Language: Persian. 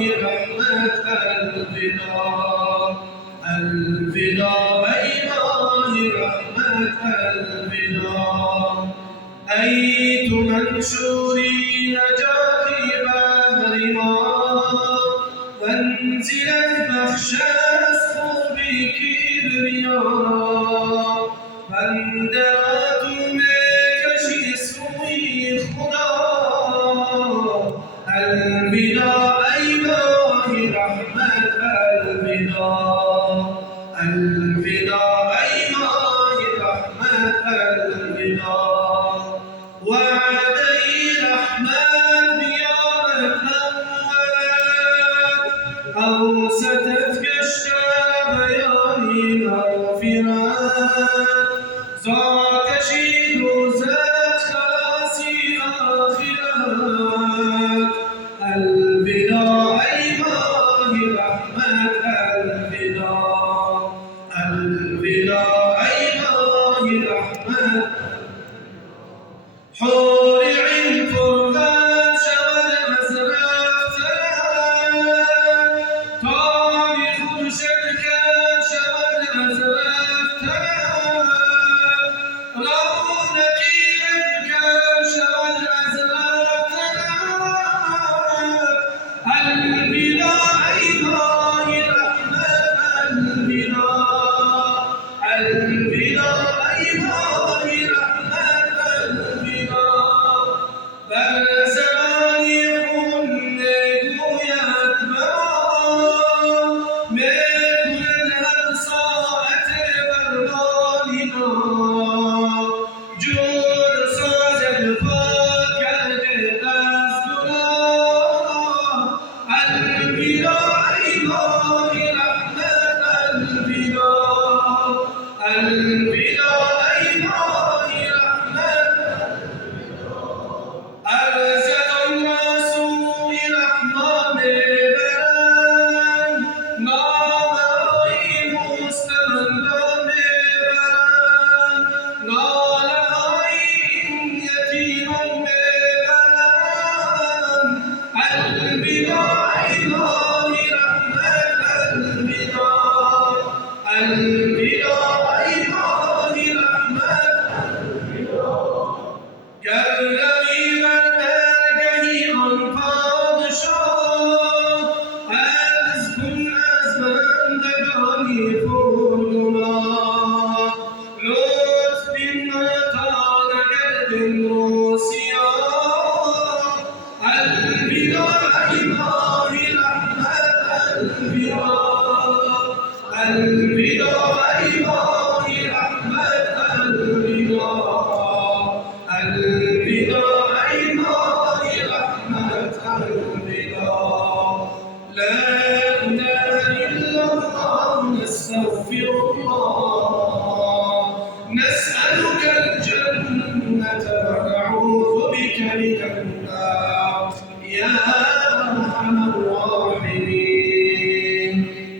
رحمة الفداء إله رحمة الفداء أيت منشوري نجاتي بحر ما منزلت بخش اسخو بكبرياء بندرات میکشی سوی خدا الوداع إله رحمة الوداع إله رحمة الوداع وعدي رحمن بيامة أموات أوستت كشتاب بياني مغفرات ذاك شيد ذات خلاصي آخرات الوداع إله رحمة الوداع إله رحمة حور عين قربان شود أزرفتن تاریخ شرکت شود أزرفتن رونقی رنگت شود أزرفتن الوداع إله رحمة الوداع إله رحمة الوداع بر زمانی خون نگوید مرا میکند هر ساعت بردانینا جود سازد پاک کرده از گناه الوداع إله